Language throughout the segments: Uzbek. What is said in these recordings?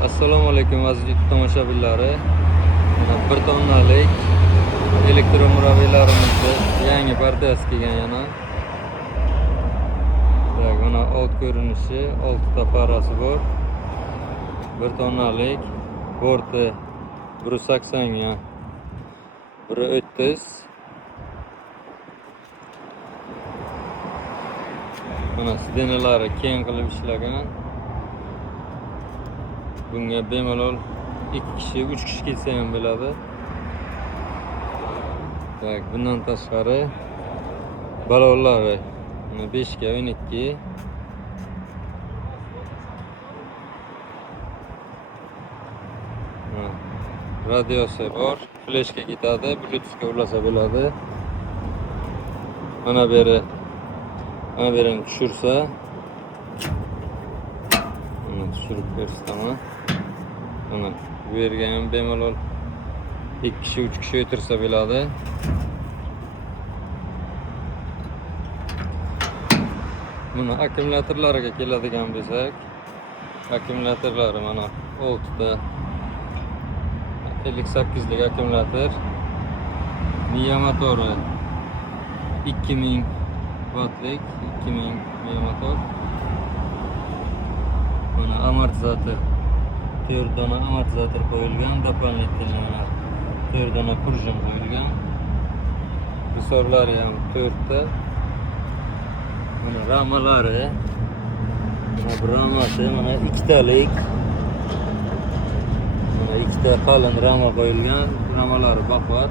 Assalomu alaykum aziz YouTube tomoshabinlari. Mana bir tonnalik elektromurabbiylarimizni yangi partiyasi kelgan yana. Tak, mana old ko'rinishi, 6 ta parasi bor. 1 tonnalik borti 180 ga 130. Mana sidenalari keng qilib ishlagan. Bunga bemalol 2 kishi, 3 kishi kelsa ham bo'ladi. Tak, bundan tashqari balonlari 5 ga 12. Radiosi bor, flashga ketadi, bluetoothga ulasa bo'ladi. Mana berini tushirsa, mana tushirib ko'rsataman. Mana bu yerga ham bemalol 2 kishi, 3 kishi o'tirsa bo'ladi. Buni akkumulyatorlariga keladigan bo'lsak, akkumulyatorlari mana 6 ta 58 lik akkumulyator. Miya motori 2000 wattlik, 2000 miya motor. Mana amortizator 4 dona amortizator qo'yilgan, doполнительно 4 dona prujin qo'yilgan. Visorlari ham 4 ta. Mana ramalari, mana bu ramasi mana 2 talik. Mana 2 ta qalin rama qo'yilgan, ramalari baquvvat.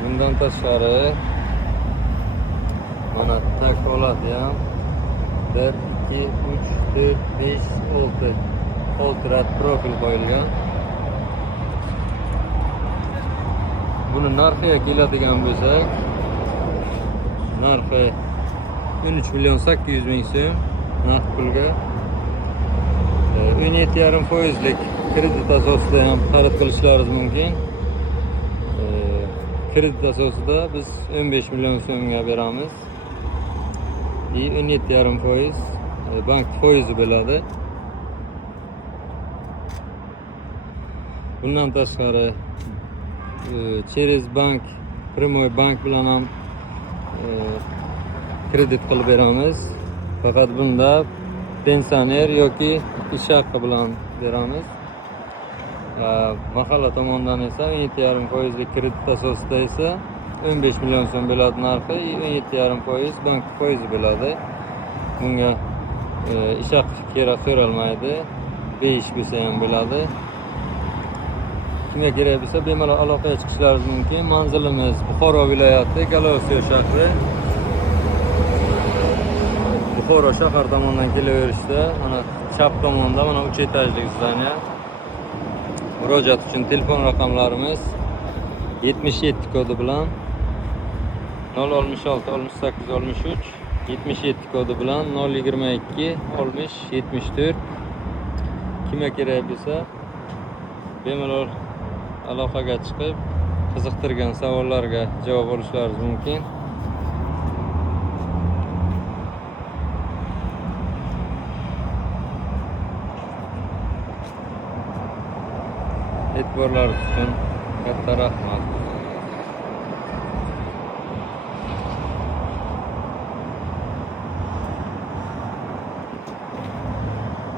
Bundan tashqari mana tak oladi ham 1, 2, 3, 4, 5, 6 6 rad profil qo'yilgan. Buni narxiga keladigan bo'lsak, narxi 13 800 ming so'm naqd pulga. 17,5% kredit asosida ham xarid qilishlaringiz mumkin. Kredit asosida biz 15 million so'mga beramiz. 17,5% bank foizi bo'ladi. Bundan tashqari через bank, primoy bank bilan ham kredit qilib beramiz. Faqat bunda pensioner yoki ish haqi bilan beramiz. Mahalla tomonidan esa 17,5% kredit asosida esa 15 million so'm bo'ladi narxi, 17,5% bank foizi bo'ladi. Bunga ish haqi kerak so'ralmaydi. Besh bo'lsa ham bo'ladi. Kimga kerak bo'lsa bemalol aloqaga chiqishlaringiz mumkin. Manzilimiz Buxoro viloyati, Galosiyo shahri. Buxoro shahar tomonidan kelaverishda, mana chap tomonda mana 3 etajli zdaniya. Murojaat uchun telefon raqamlarimiz 77 kodi bilan 066 68 63, 77 kodi bilan 022 60 74. Kimga kerak bo'lsa bemalol aloqaga chiqib qiziqtirgan savollarga javob olishlaringiz mumkin. E'tiborlaringiz uchun katta rahmat.